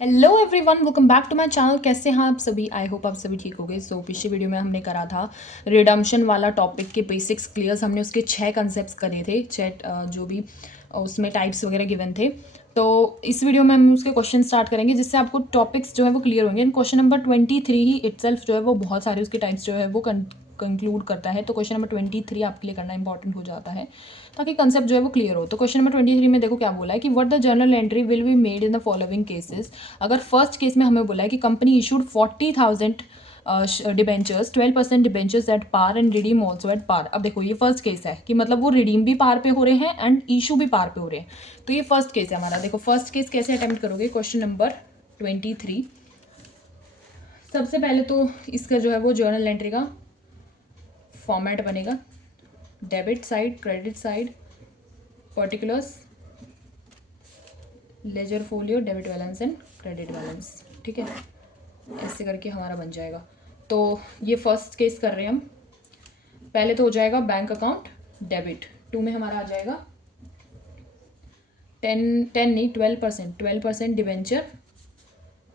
Hello everyone, welcome back to my channel. कैसे हैं आप सभी? आई होप आप सभी ठीक हो गए। सो पिछली वीडियो में हमने करा था रिडम्पशन वाला टॉपिक के बेसिक्स क्लियर्स। हमने उसके 6 कंसेप्ट्स करे थे, जो भी उसमें टाइप्स वगैरह गिवन थे। तो इस वीडियो में हम उसके क्वेश्चन स्टार्ट करेंगे, जिससे आपको टॉपिक्स जो है वो क्लियर होंगे। क्वेश्चन नंबर 23 ही इटसेल्फ जो है वो बहुत सारे उसके टाइप्स जो है वो कंक्लूड करता है। तो क्वेश्चन नंबर 23 आपके लिए करना इंपॉर्टेंट हो जाता है, ताकि कंसेप्ट जो है वो क्लियर हो। तो क्वेश्चन नंबर 23 में देखो क्या बोला है कि what the journal entry will be made in the following cases. अगर फर्स्ट केस में हमें बोला है कि company issued 40,000 debentures, 12% debentures at par and redeem also at par. अब देखो ये फर्स्ट केस है कि मतलब वो रिडीम भी पार पे हो रहे हैं एंड इशू भी पार पे हो रहे हैं। तो ये फर्स्ट केस है हमारा। देखो फर्स्ट केस कैसे अटेम्प्ट करोगे। क्वेश्चन नंबर 23, सबसे पहले तो इसका जो है वो जर्नल एंट्री का फॉर्मेट बनेगा। Debit side, credit side, particulars, ledger folio, debit balance and credit balance. ठीक है, ऐसे करके हमारा बन जाएगा। तो ये फर्स्ट केस कर रहे हैं हम। पहले तो हो जाएगा बैंक अकाउंट डेबिट। 2 में हमारा आ जाएगा 12% 12% डिवेंचर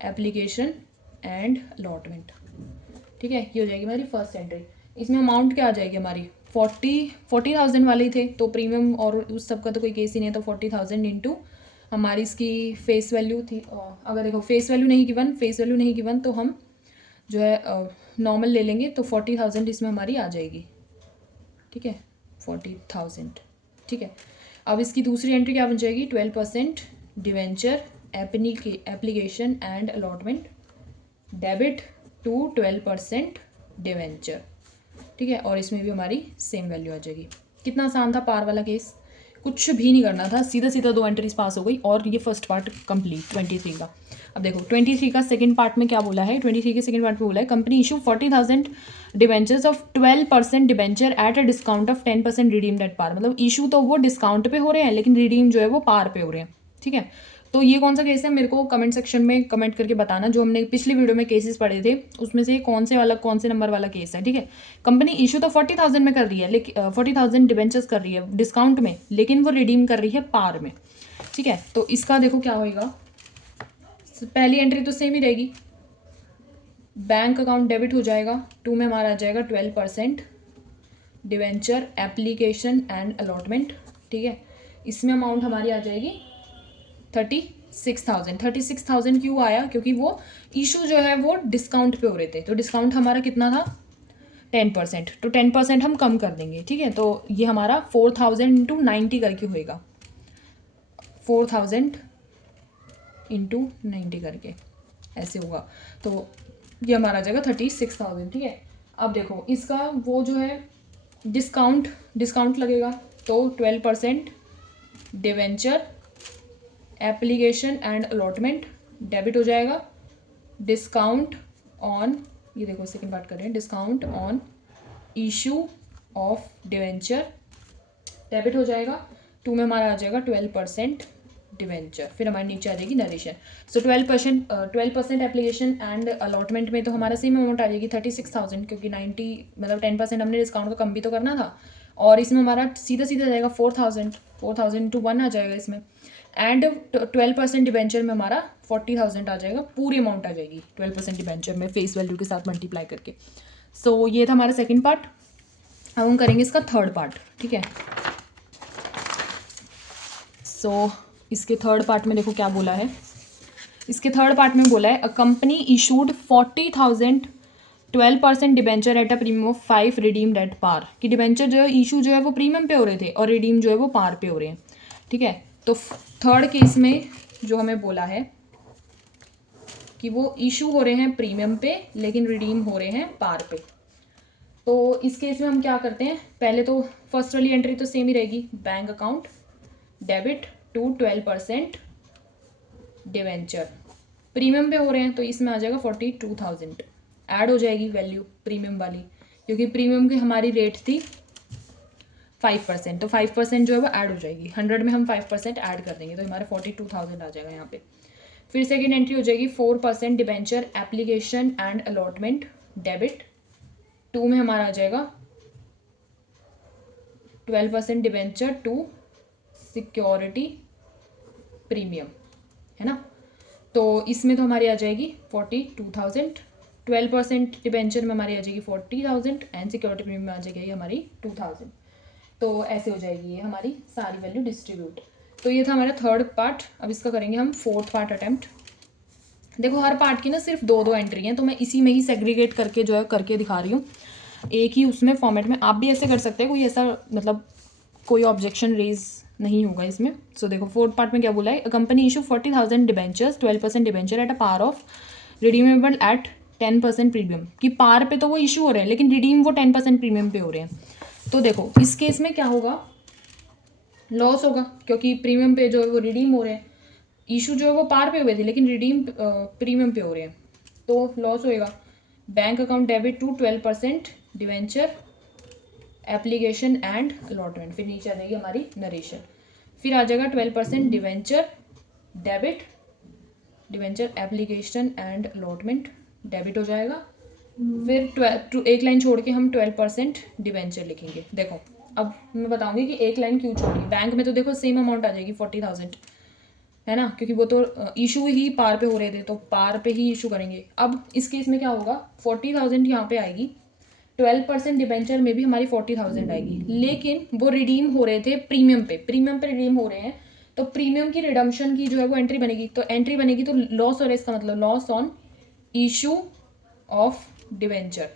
एप्लीकेशन एंड अलॉटमेंट। ठीक है, ये हो जाएगी हमारी फर्स्ट एंट्री। इसमें अमाउंट क्या आ जाएगी हमारी? 40,000 वाले थे, तो प्रीमियम और उस सब का तो कोई केस ही नहीं है। तो 40,000 इंटू हमारी इसकी फेस वैल्यू थी। अगर देखो फेस वैल्यू नहीं गिवन तो हम जो है नॉर्मल ले लेंगे। तो 40,000 इसमें हमारी आ जाएगी। ठीक है, 40,000। ठीक है, अब इसकी दूसरी एंट्री क्या बन जाएगी? 12% debenture application and allotment debit to 12% debenture. ठीक है, और इसमें भी हमारी सेम वैल्यू आ जाएगी। कितना आसान था पार वाला केस, कुछ भी नहीं करना था, सीधा सीधा 2 एंट्रीज पास हो गई और ये फर्स्ट पार्ट कंप्लीट 23 का। अब देखो 23 का सेकंड पार्ट में क्या बोला है। 23 के सेकंड पार्ट में बोला है company issue 40,000 debentures of 12% debenture at a discount of 10% redeemed at par. मतलब इशू तो वो डिस्काउंट पे हो रहे हैं, लेकिन रिडीम जो है वो पार पे हो रहे हैं। ठीक है, तो ये कौन सा केस है मेरे को कमेंट सेक्शन में कमेंट करके बताना। जो हमने पिछली वीडियो में केसेस पढ़े थे उसमें से कौन से नंबर वाला केस है। ठीक है, कंपनी इशू तो 40,000 में कर रही है, लेकिन 40,000 डिबेंचर्स कर रही है डिस्काउंट में, लेकिन वो रिडीम कर रही है पार में। ठीक है, तो इसका देखो क्या होएगा। पहली एंट्री तो सेम ही रहेगी, बैंक अकाउंट डेबिट हो जाएगा। 2 में हमारा आ जाएगा 12% डिवेंचर एप्लीकेशन एंड अलॉटमेंट। ठीक है, इसमें अमाउंट हमारी आ जाएगी 36,000। 36,000 क्यों आया? क्योंकि वो इशू जो है वो डिस्काउंट पे हो रहे थे। तो डिस्काउंट हमारा कितना था? 10%। तो 10% हम कम कर देंगे। ठीक है, तो ये हमारा 4,000 इंटू 90 करके होएगा। 4,000 इंटू 90 करके ऐसे होगा। तो ये हमारा आ जाएगा 36,000। ठीक है, अब देखो इसका वो जो है डिस्काउंट डिस्काउंट लगेगा। तो 12% debenture application and allotment debit हो जाएगा। डिस्काउंट ऑन, ये देखो सेकंड पार्ट कर रहे हैं, discount on issue of debenture debit हो जाएगा। 2 में हमारा आ जाएगा 12% डिवेंचर। फिर हमारे नीचे आ जाएगी narration. So 12% application and allotment में तो हमारा सेम अमाउंट आ जाएगी 36,000, क्योंकि 90 मतलब 10% हमने डिस्काउंट को कम भी तो करना था। और इसमें हमारा सीधा सीधा जाएगा 4,000 इंटू 1 आ जाएगा इसमें। एंड 12% डिबेंचर में हमारा 40,000 आ जाएगा, पूरी अमाउंट आ जाएगी 12% डिबेंचर में फेस वैल्यू के साथ मल्टीप्लाई करके। सो ये था हमारा सेकेंड पार्ट। अब हम करेंगे इसका थर्ड पार्ट। ठीक है, सो इसके थर्ड पार्ट में देखो क्या बोला है। इसके थर्ड पार्ट में बोला है a company issued 40,000 12% debenture at a premium of 5 redeemed at par. कि डिबेंचर जो है इशू जो है वो प्रीमियम पे हो रहे थे और रिडीम जो है वो पार पे हो रहे हैं। ठीक है, तो थर्ड केस में जो हमें बोला है कि वो इशू हो रहे हैं प्रीमियम पे, लेकिन रिडीम हो रहे हैं पार पे। तो इस केस में हम क्या करते हैं, पहले तो फर्स्ट वाली एंट्री तो सेम ही रहेगी, bank account debit to 12% debenture. Premium पे हो रहे हैं तो इसमें आ जाएगा 42,000। ऐड हो जाएगी वैल्यू प्रीमियम वाली, क्योंकि प्रीमियम की हमारी रेट थी 5%। तो 5% जो है वो ऐड हो जाएगी। 100 में हम 5% ऐड कर देंगे तो हमारे 42,000 आ जाएगा यहाँ पे। फिर सेकेंड एंट्री हो जाएगी 4% debenture application and allotment debit. 2 में हमारा आ जाएगा 12% डिबेंचर टू सिक्योरिटी प्रीमियम, है ना। तो इसमें तो हमारी आ जाएगी 42,000, 12% डिबेंचर में हमारी आ जाएगी 40,000 एंड सिक्योरिटी प्रीमियम में आ जाएगी हमारी 2,000। तो ऐसे हो जाएगी ये हमारी सारी वैल्यू डिस्ट्रीब्यूट। तो ये था हमारा थर्ड पार्ट। अब इसका करेंगे हम फोर्थ पार्ट अटेम्प्ट। देखो हर पार्ट की ना सिर्फ 2 एंट्री हैं, तो मैं इसी में ही सेग्रीगेट करके जो है करके दिखा रही हूँ, एक ही उसमें फॉर्मेट में। आप भी ऐसे कर सकते हैं, कोई ऐसा मतलब कोई ऑब्जेक्शन रेज नहीं होगा इसमें। सो देखो फोर्थ पार्ट में क्या बोला है, a company issue 40,000 debentures 12% debenture at a par of redeemable at 10% premium. कि पार पे तो वो इशू हो रहे हैं लेकिन रिडीम वो 10% प्रीमियम पे हो रहे हैं। तो देखो इस केस में क्या होगा, लॉस होगा क्योंकि प्रीमियम पे जो है वो रिडीम हो रहे हैं। इशू जो है वो पार पे हुए थे लेकिन रिडीम प्रीमियम पे हो रहे हैं, तो लॉस होएगा। Bank account debit to 12% debenture application and allotment. फिर नीचे आ जाएगी हमारी नरेशन। फिर आ जाएगा 12% debenture debit, debenture application and allotment debit हो जाएगा। फिर एक लाइन छोड़ के हम 12% डिवेंचर लिखेंगे। देखो अब मैं बताऊंगी कि एक लाइन क्यों छोड़ी। बैंक में तो देखो सेम अमाउंट आ जाएगी 40,000, है ना, क्योंकि वो तो इशू ही पार पे हो रहे थे तो पार पे ही इशू करेंगे। अब इस केस में क्या होगा, 40,000 यहाँ पे आएगी, 12% डिबेंचर में भी हमारी 40,000 आएगी, लेकिन वो रिडीम हो रहे थे प्रीमियम पे, प्रीमियम पे रिडीम हो रहे हैं तो प्रीमियम की रिडम्पशन की जो है वो एंट्री बनेगी। तो एंट्री बनेगी तो लॉस हो रहा है, इसका मतलब loss on issue of debenture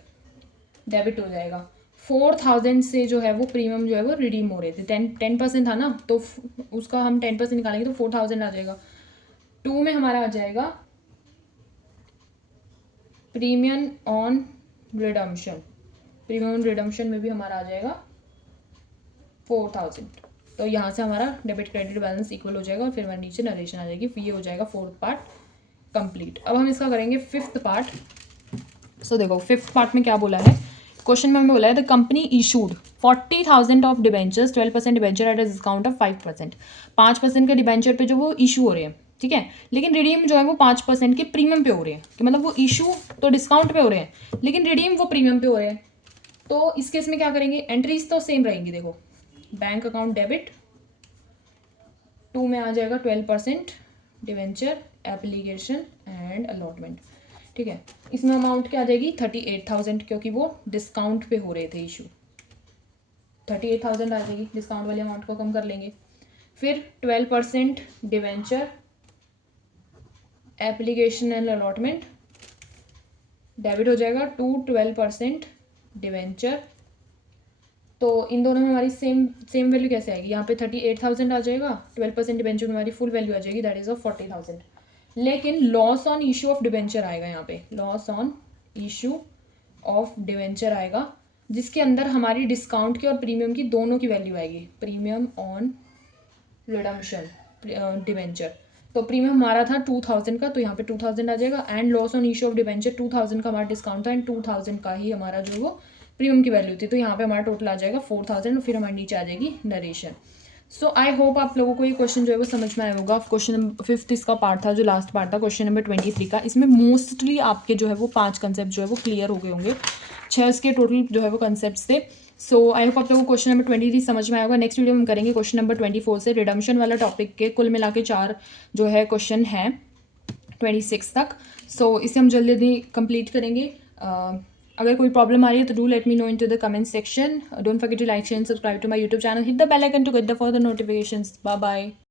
debit हो जाएगा। 4,000 से जो है वो प्रीमियम जो है वो रिडीम हो रहे थे, 10% था ना, तो उसका हम 10% निकालेंगे तो 4,000 आ जाएगा। 2 में हमारा आ जाएगा premium on redemption, premium on redemption में भी हमारा आ जाएगा 4,000। तो यहाँ से हमारा डेबिट क्रेडिट बैलेंस इक्वल हो जाएगा और फिर हमारे नीचे नरेशन आ जाएगी। फिर ये हो जाएगा फोर्थ पार्ट कंप्लीट। अब हम इसका करेंगे फिफ्थ पार्ट। सो देखो फिफ्थ पार्ट में क्या बोला है, क्वेश्चन में हमें बोला है the company issued 40,000 of debentures 12% debenture at a discount of 5%। 5% के डिबेंचर पे जो वो इशू हो रहे हैं, ठीक है, लेकिन रिडीम जो है वो 5% के प्रीमियम पे हो रहे हैं। कि मतलब वो इशू तो डिस्काउंट पे हो रहे हैं लेकिन रिडीम वो प्रीमियम पे हो रहे हैं। तो इस केस में क्या करेंगे, एंट्रीज तो सेम रहेंगी। देखो बैंक अकाउंट डेबिट 2 में आ जाएगा 12% डिवेंचर एप्लीकेशन एंड अलॉटमेंट, ठीक है। इसमें अमाउंट क्या आ जाएगी 38,000 क्योंकि वो डिस्काउंट पे हो रहे थे इशू, 38,000 आ जाएगी, डिस्काउंट वाले अमाउंट को कम कर लेंगे। फिर 12% debenture application and allotment debit हो जाएगा टू 12% डिवेंचर। तो इन दोनों में हमारी सेम वैल्यू कैसे आएगी, यहाँ पे 38,000 आ जाएगा, 12% डिवेंचर में हमारी फुल वैल्यू आ जाएगी दैट इज ऑफ 40,000। लेकिन loss on issue of debenture आएगा, यहाँ पे loss on issue of debenture आएगा जिसके अंदर हमारी डिस्काउंट की और प्रीमियम की दोनों की वैल्यू आएगी। प्रीमियम ऑन रिडम्पशन डिवेंचर, तो प्रीमियम हमारा था 2,000 का तो यहाँ पे 2,000 आ जाएगा and loss on issue of debenture 2,000 का हमारा डिस्काउंट था एंड 2,000 का ही हमारा जो वो प्रीमियम की वैल्यू थी। तो यहाँ पे हमारा टोटल आ जाएगा 4,000 और फिर हमारे नीचे आ जाएगी नरेशन। सो आई होप आप लोगों को ये क्वेश्चन जो है वो समझ में आया होगा। क्वेश्चन नंबर 5 इसका पार्ट था जो लास्ट पार्ट था क्वेश्चन नंबर 23 का। इसमें मोस्टली आपके जो है वो 5 कंसेप्ट जो है वो क्लियर हो गए होंगे, 6 इसके टोटल जो है वो कंसेप्ट थे। सो आई होप आप लोगों को क्वेश्चन नंबर 23 समझ में आया होगा। नेक्स्ट वीडियो में हम करेंगे क्वेश्चन नंबर 24 से रिडम्पशन वाला टॉपिक के कुल मिला के 4 जो है क्वेश्चन है 26 तक। सो इसे हम जल्दी जल्दी कंप्लीट करेंगे। अगर कोई प्रॉब्लम आ रही है तो do let me know into the comment section. Don't forget to like share and subscribe to my YouTube channel, hit the bell icon to get the further notifications. Bye bye.